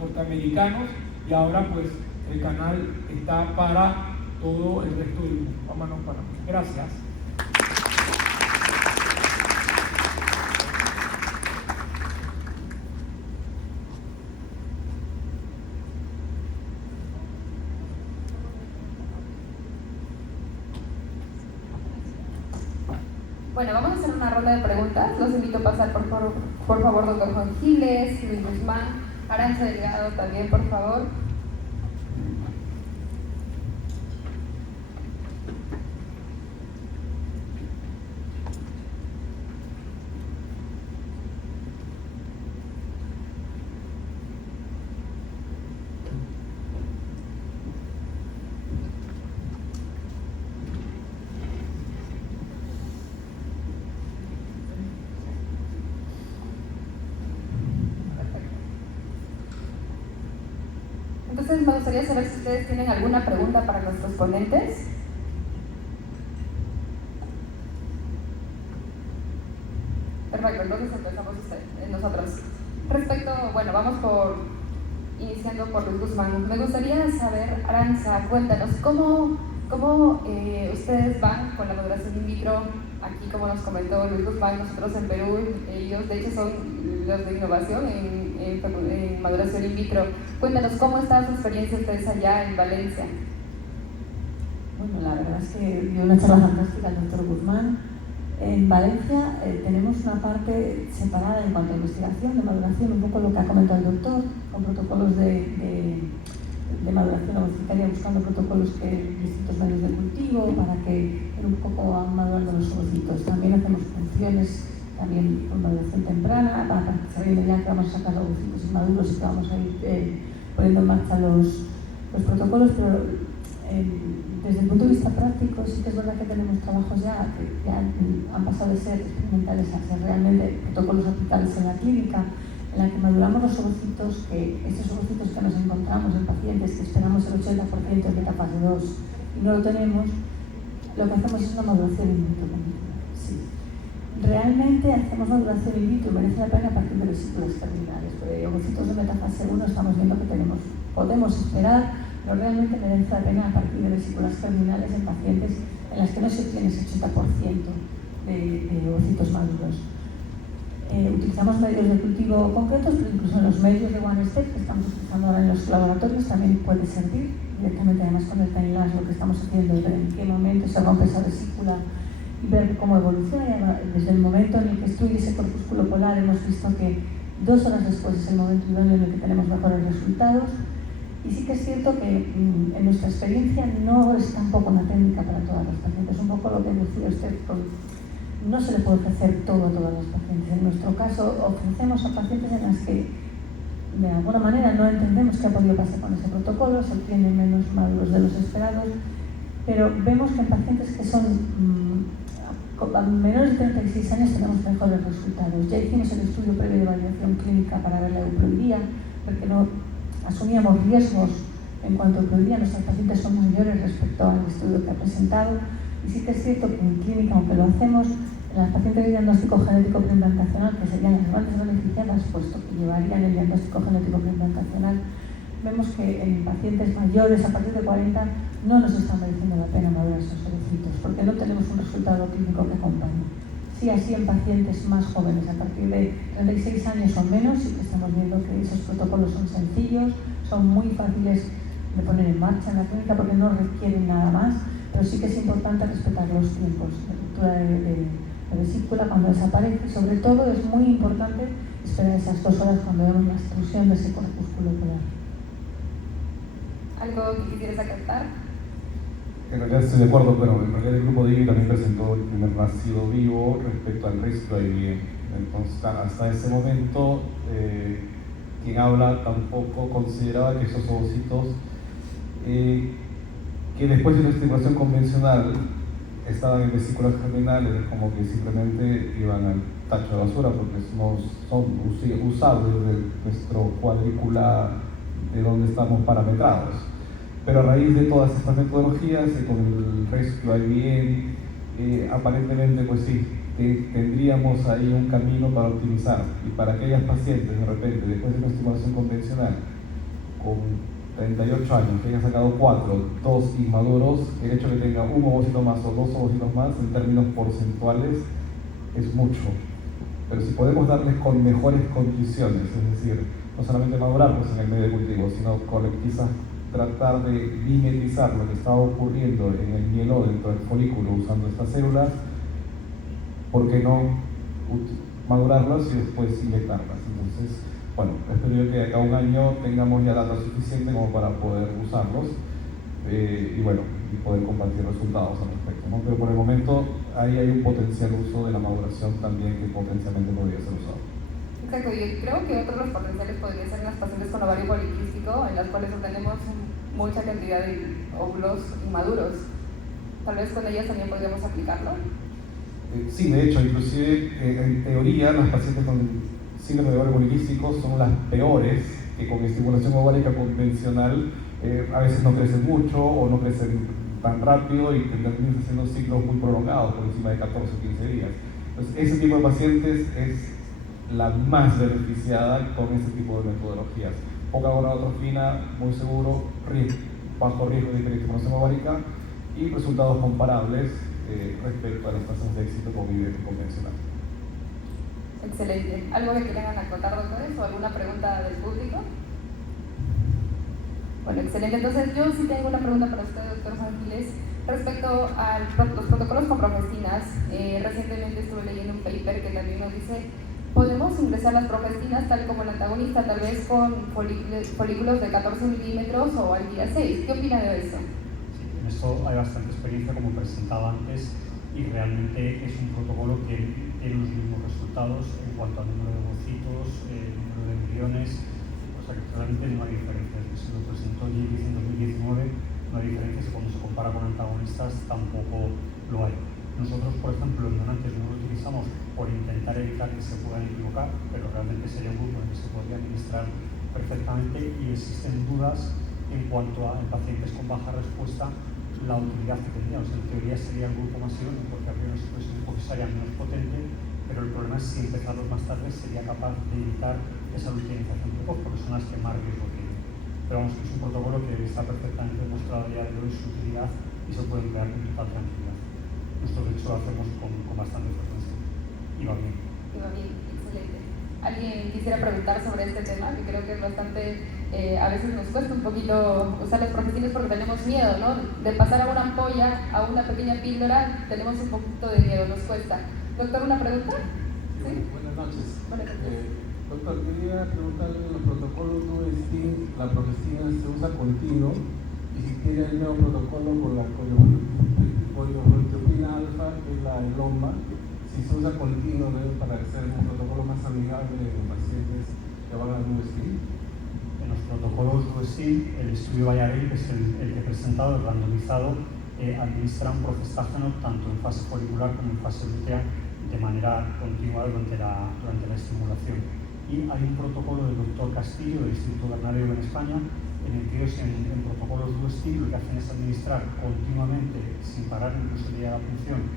norteamericanos y ahora pues el canal está para todo el resto del mundo. Vámonos para mí. Gracias. Bueno, vamos a hacer una ronda de preguntas. Los invito a pasar, por favor, doctor Juan Giles, Luis Guzmán, Arantxa Delgado también, por favor. Entonces me gustaría saber si ustedes tienen alguna pregunta para nuestros ponentes. Perfecto, entonces empezamos nosotros. Iniciando por Luis Guzmán. Me gustaría saber, Arantxa, cuéntanos, ¿cómo ustedes van con la maduración in vitro? Aquí, como nos comentó Luis Guzmán, nosotros en Perú, ellos de hecho son los de innovación en maduración in vitro. Cuéntanos, ¿cómo está su experiencia ustedes allá en Valencia? Bueno, la verdad es que dio una charla fantástica el doctor Guzmán. En Valencia tenemos una parte separada en cuanto a investigación de maduración, un poco lo que ha comentado el doctor, con protocolos de maduración ovocicaria, buscando protocolos que distintos medios de cultivo para que un poco van madurando los ovocitos. También hacemos funciones también con maduración temprana, para sabiendo ya que vamos a sacar los ovocitos inmaduros y que vamos a ir poniendo en marcha los protocolos, pero desde el punto de vista práctico sí que es verdad que tenemos trabajos ya que ya han pasado de ser experimentales a ser realmente protocolos aplicables en la clínica, en la que maduramos los ovocitos, que estos ovocitos que nos encontramos en pacientes que esperamos el 80% en etapas de 2 y no lo tenemos, lo que hacemos es una maduración in vitro. Sí. Realmente hacemos maduración in vitro, merece la pena a partir de vesículas terminales, porque ovocitos de metafase 1 estamos viendo que podemos esperar, pero realmente merece la pena a partir de vesículas terminales en pacientes en las que no se obtiene ese 80% de ovocitos maduros. Utilizamos medios de cultivo concretos, pero incluso en los medios de One Step que estamos utilizando ahora en los laboratorios también puede servir. Directamente, además con el time-lapse, lo que estamos haciendo es ver en qué momento se rompe esa vesícula y ver cómo evoluciona. Desde el momento en el que estudia ese corpúsculo polar hemos visto que 2 horas después es el momento idóneo en el que tenemos mejores resultados. Y sí que es cierto que en nuestra experiencia no es tampoco una técnica para todas las pacientes. Un poco lo que decía usted, no se le puede ofrecer todo a todas las pacientes. En nuestro caso ofrecemos a pacientes en las que de alguna manera no entendemos qué ha podido pasar con ese protocolo, se obtienen menos maduros de los esperados, pero vemos que en pacientes que son a menores de 36 años tenemos mejores resultados. Ya hicimos el estudio previo de validación clínica para ver la euploidía, porque no asumíamos riesgos en cuanto a euploidía. Nuestros pacientes son mayores respecto al estudio que ha presentado, y sí que es cierto que en clínica, aunque lo hacemos, en las pacientes de diagnóstico genético preimplantacional, que serían las grandes beneficiadas, puesto que llevarían el diagnóstico genético preimplantacional, vemos que en pacientes mayores, a partir de 40, no nos está mereciendo la pena madurar esos ovocitos, porque no tenemos un resultado clínico que acompañe. Sí, así en pacientes más jóvenes, a partir de 36 años o menos, sí que estamos viendo que esos protocolos son sencillos, son muy fáciles de poner en marcha en la clínica porque no requieren nada más, pero sí que es importante respetar los tiempos de ruptura de vesícula cuando desaparece. Sobre todo es muy importante esperar esas 2 horas cuando vemos la extrusión de ese corpúsculo polar. ¿Algo que quisieras acatar? En realidad estoy de acuerdo, pero en realidad el grupo de IBI también presentó el primer nacido vivo respecto al riesgo de IBM. Entonces, hasta ese momento, quien habla tampoco consideraba que esos ovocitos, que después de una estimulación convencional estaban en vesículas germinales, como que simplemente iban al tacho de basura porque no son usables de nuestro cuadrícula de donde estamos parametrados. Pero a raíz de todas estas metodologías y con el Rescue IBM, aparentemente pues sí, tendríamos ahí un camino para optimizar. Y para aquellas pacientes de repente, después de una estimulación convencional, con 38 años, que hayan sacado 4, 2 inmaduros, el hecho de que tenga un ovocito más o 2 ovocitos más, en términos porcentuales, es mucho. Pero si podemos darles con mejores condiciones, es decir, no solamente madurarlos en el medio de cultivo, sino quizás tratar de mimetizar lo que está ocurriendo en el mieló dentro del folículo usando estas células, ¿por qué no madurarlas y después inyectarlas? Entonces, bueno, espero yo que de acá a un año tengamos ya datos suficientes como para poder usarlos y bueno, y poder compartir resultados al respecto, ¿no? Pero por el momento ahí hay un potencial uso de la maduración también que potencialmente podría ser usado. Exacto, y creo que otro de los potenciales podría ser en las pacientes con ovario poliquístico, en las cuales obtenemos mucha cantidad de óvulos inmaduros. Tal vez con ellas también podríamos aplicarlo. Sí, de hecho, inclusive en teoría las pacientes con síndrome de ovario poliquístico son las peores que con estimulación ovárica convencional a veces no crecen mucho o no crecen tan rápido y terminan haciendo ciclos muy prolongados por encima de 14 o 15 días. Entonces, ese tipo de pacientes es la más beneficiada con este tipo de metodologías. Poca gonadotrofina, muy seguro, bajo riesgo de hiperestimulación ovárica y resultados comparables respecto a las tasas de éxito con IVF convencional. Excelente. ¿Algo que quieran acotar, doctores, o alguna pregunta del público? Bueno, excelente. Entonces, yo sí tengo una pregunta para usted, doctor Juan Giles, respecto a los protocolos con progestinas. Recientemente estuve leyendo un paper que también nos dice, podemos ingresar las progestinas tal como el antagonista, tal vez con folículos de 14 milímetros o al día 6. ¿Qué opina de eso? Sí, en eso hay bastante experiencia, como presentaba antes, y realmente es un protocolo que tiene los mismos resultados en cuanto al número de ovocitos, el número de embriones, o sea que realmente no hay diferencias. Se lo presentó Jigis en 2019, no hay diferencias y cuando se compara con antagonistas tampoco lo hay. Nosotros, por ejemplo, los donantes no lo utilizamos por intentar evitar que se puedan equivocar, pero realmente sería un grupo en el que se podría administrar perfectamente y existen dudas en cuanto a en pacientes con baja respuesta la utilidad que tendría. O sea, en teoría sería el grupo más idóneo porque habría una expresión coxisaria menos potente, pero el problema es si empezarlos más tarde sería capaz de evitar esa lutinización precoz porque son las que más riesgo tienen. Pero vamos, que es un protocolo que está perfectamente demostrado a día de hoy su utilidad y se puede emplear con total tranquilidad. Nosotros de hecho lo hacemos con bastante frecuencia. Y va bien. Y va bien, excelente. ¿Alguien quisiera preguntar sobre este tema? Que creo que es bastante, a veces nos cuesta un poquito usar las progestinas porque tenemos miedo, ¿no? De pasar a una ampolla, a una pequeña píldora, tenemos un poquito de miedo, nos cuesta. Doctor, ¿una pregunta? ¿Sí? Buenas noches. Buenas noches. Doctor, quería preguntarle en los protocolos DUSTIN, la progestina se usa continuo y si tiene el nuevo protocolo con la coleoproteopina alfa, que es la elomba, si se usa continuo para ser un protocolo más amigable en pacientes que van al DUSTIN. En los protocolos DUSTIN, el estudio Valladolid, que es el que he presentado, el randomizado, administra un progestágeno tanto en fase folicular como en fase lútea de manera continua durante la estimulación. Y hay un protocolo del doctor Castillo, del Instituto Bernabéu en España, en el que ellos en protocolos DUSTIN lo que hacen es administrar continuamente, sin parar incluso de la función,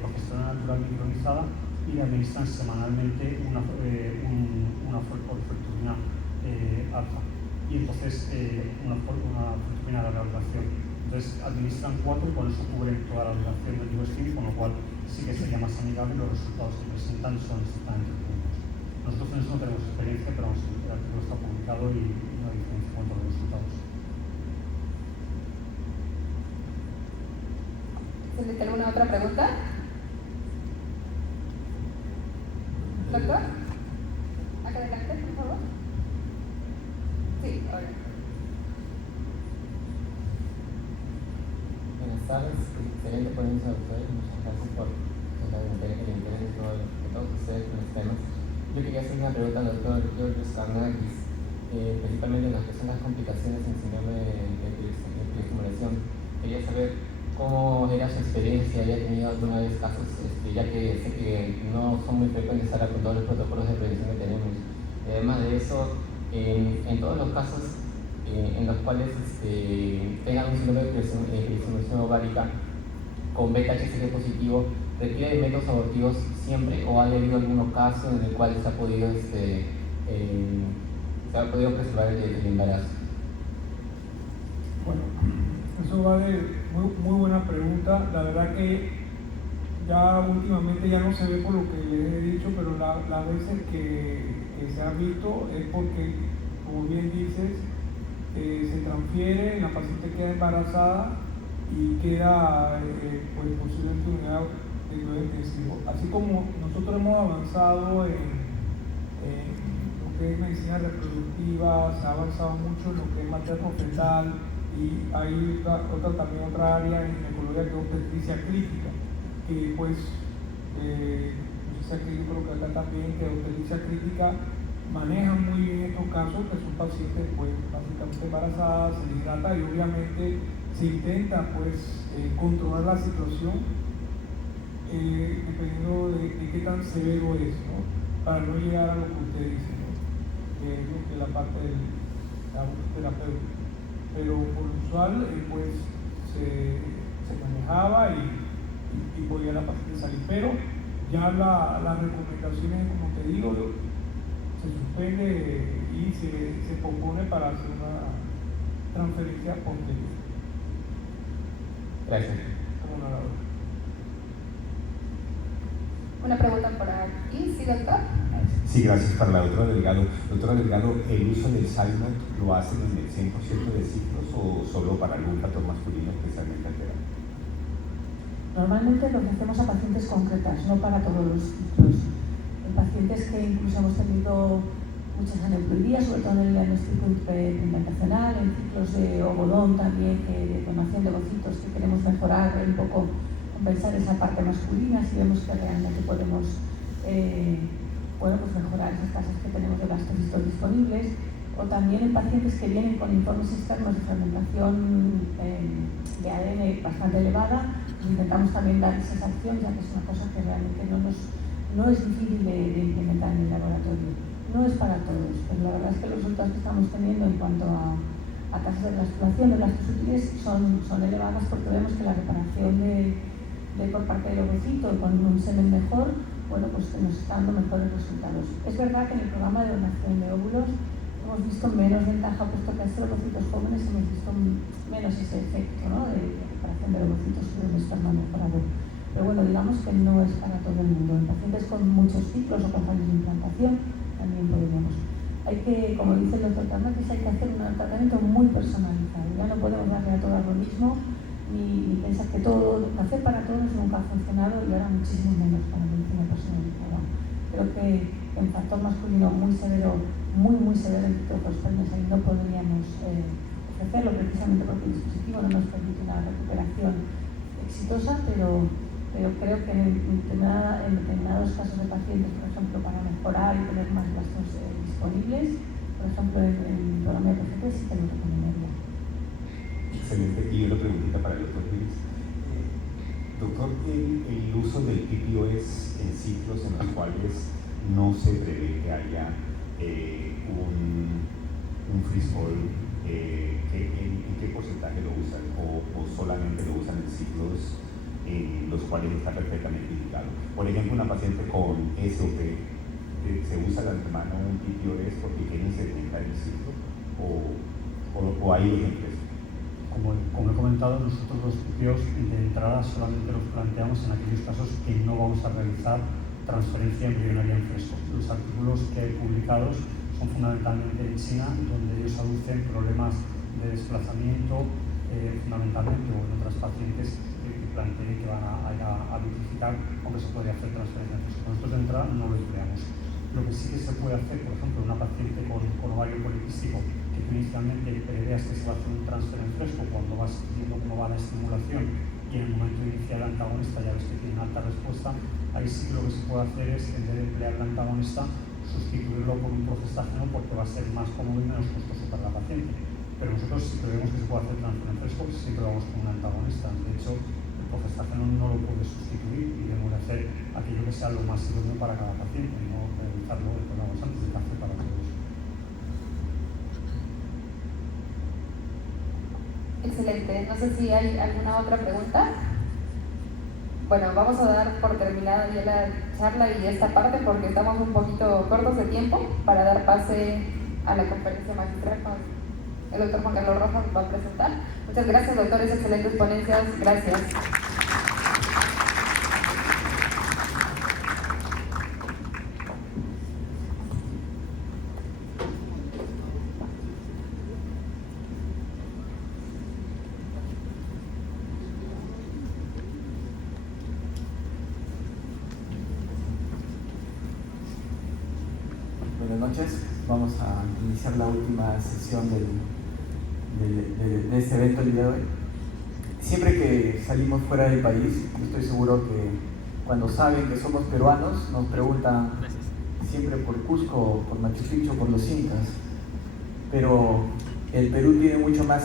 progesterona natural micronizada y le administran semanalmente una folfacturina alfa y entonces una folfacturina de reanudación. Entonces administran 4 y con eso cubren toda la duración del DUSTIN, con lo cual sí que sería más amigable. Los resultados que presentan son exactamente puntos. Nosotros en eso no tenemos experiencia, pero vamos, el artículo está publicado y no hay diferencia en cuanto a los resultados. ¿Se alguna otra pregunta? ¿Doctor? Acá adelante, por favor. Sí, ahora. tardes, excelente ponencia, doctor, y muchas gracias por el interés de todos ustedes con los temas. Yo quería hacer una pregunta al doctor Georgios Karnakis, principalmente en lo que son las complicaciones en síndrome de preestimulación. Quería saber cómo era su experiencia, había tenido alguna vez casos, ya que sé que no son muy frecuentes ahora con todos los protocolos de prevención que tenemos. Además de eso, en todos los casos en los cuales tengan un síndrome de preestimulación ovárica con beta-HCG positivo, ¿requiere de métodos abortivos siempre o ha habido algunos casos en el cual se ha podido preservar el embarazo? Bueno, eso va de muy buena pregunta. La verdad que ya últimamente ya no se ve por lo que les he dicho, pero las veces que se ha visto es porque, como bien dices, se transfiere, la paciente queda embarazada y queda pues posiblemente unidad de cuidado intensivo. Así como nosotros hemos avanzado en lo que es medicina reproductiva, se ha avanzado mucho en lo que es materno-fetal y hay otra área en ginecología que es obstetricia crítica, que pues yo creo que acá también que obstetricia crítica manejan muy bien estos casos, que son pacientes pues básicamente embarazadas, se les trata y obviamente se intenta pues controlar la situación dependiendo de qué tan severo es, ¿no? Para no llegar a lo que usted dice, ¿no? Que es lo que la parte del abuso terapéutico. Pero por lo usual pues se manejaba y podía la paciente salir, pero ya las recomendaciones, como te digo, se suspende y se propone para hacer una transferencia posterior. Gracias. Como nadador. Una pregunta por aquí, ¿sí, doctor? Sí, gracias. Para la doctora Delgado. Doctora Delgado, ¿el uso del Salmat lo hacen en el 100% de ciclos o solo para algún factor masculino especialmente alterado? Normalmente lo que hacemos a pacientes concretas, no para todos los ciclos. En pacientes que incluso hemos tenido muchas aneuploidías, sobre todo en el diagnóstico implantacional, en ciclos de ovodón también, de donación de ovocitos, que queremos mejorar un poco, compensar esa parte masculina, si vemos que realmente podemos pues mejorar esas tasas que tenemos de blastocitos disponibles, o también en pacientes que vienen con informes externos de fragmentación de ADN bastante elevada, intentamos también dar esa acción, ya que es una cosa que realmente no es difícil de implementar en el laboratorio. No es para todos, pero la verdad es que los resultados que estamos teniendo en cuanto a tasas de blastulación de blastos útiles son elevadas, porque vemos que la reparación por parte del ovocito con un semen mejor, bueno, pues que nos está dando mejores resultados. Es verdad que en el programa de donación de óvulos hemos visto menos ventaja, puesto que a estos ovocitos jóvenes hemos visto menos ese efecto, ¿no?, de reparación de ovocitos sobre un esperma mejorado. Pero bueno, digamos que no es para todo el mundo. En pacientes con muchos ciclos o con fallos de implantación también podríamos. Hay que, como dice el doctor Karnakis, hay que hacer un tratamiento muy personalizado. Ya no podemos darle a todas lo mismo, ni pensar que todo, hacer para todos nunca ha funcionado y ahora muchísimo menos para la medicina personalizada. Creo que en factor masculino muy severo en ciclofosfemias ahí no podríamos ofrecerlo, precisamente porque el dispositivo no nos permite una recuperación exitosa, pero creo que en determinados casos de pacientes, por ejemplo, para mejorar y tener más blastos disponibles, por ejemplo, en el programa de PCT sí que lo recomendaría. Excelente. Y otra preguntita para el doctor Pérez. Doctor, el uso del PPOS en ciclos en los cuales no se prevé que haya un freeze-fall, ¿en qué porcentaje lo usan? ¿O solamente lo usan en ciclos en los cuales está perfectamente indicado? Por ejemplo, una paciente con SOP, ¿se usa de antemano un PPOS porque quieren segmentar el ciclo? ¿O hay ejemplos? Como he comentado, nosotros los PPOs de entrada solamente los planteamos en aquellos casos que no vamos a realizar transferencia embrionaria en fresco. Los artículos que hay publicados son fundamentalmente en China, donde ellos aducen problemas de desplazamiento, fundamentalmente, o en otras pacientes que planteen que van a vitrificar, aunque se puede hacer transferencia en fresco. Nosotros de entrada no lo empleamos. Lo que sí que se puede hacer, por ejemplo, en una paciente con ovario poliquístico, que tú inicialmente preveas que se va a hacer un transfer en fresco, cuando vas viendo cómo va la estimulación y en el momento de iniciar el antagonista ya ves que tiene una alta respuesta, ahí sí lo que se puede hacer es, en vez de emplear el antagonista, sustituirlo por un progestágeno porque va a ser más cómodo y menos costoso para la paciente. Pero nosotros, si creemos que se puede hacer transfusión fresco, siempre lo vamos con un antagonista. De hecho, el progestágeno no lo puede sustituir y debemos de hacer aquello que sea lo más idóneo para cada paciente, y no realizarlo, recordamos antes, de café para todos. Excelente. No sé si hay alguna otra pregunta. Bueno, vamos a dar por terminada ya la charla y esta parte porque estamos un poquito cortos de tiempo para dar pase a la conferencia magistral con el doctor Juan Carlos Rojas que va a presentar. Muchas gracias, doctores, excelentes ponencias. Gracias. Buenas noches, vamos a iniciar la última sesión de este evento el día de hoy. Siempre que salimos fuera del país, estoy seguro que cuando saben que somos peruanos, nos preguntan siempre por Cusco, por Machu Picchu, por los incas, pero el Perú tiene mucho más